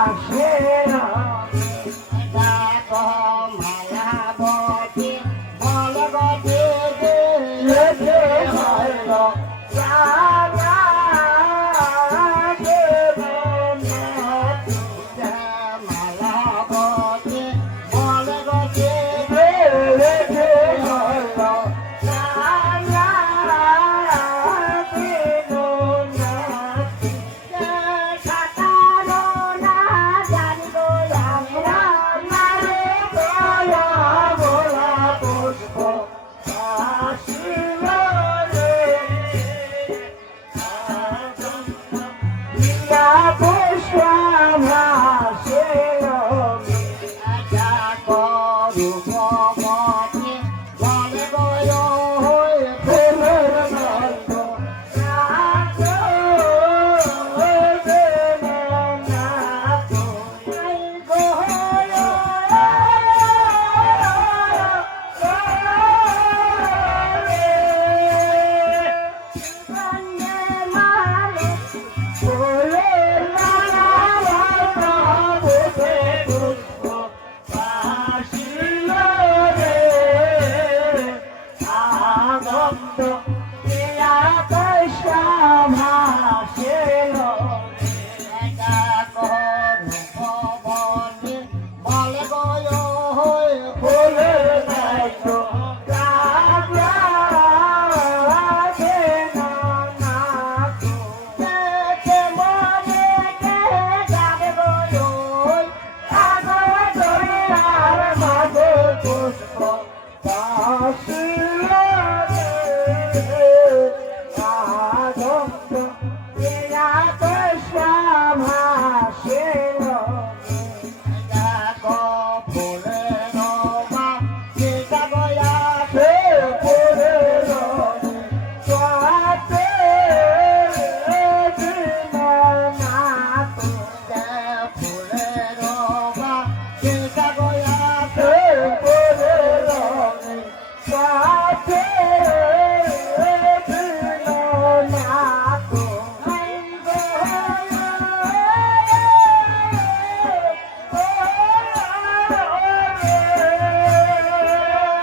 大师。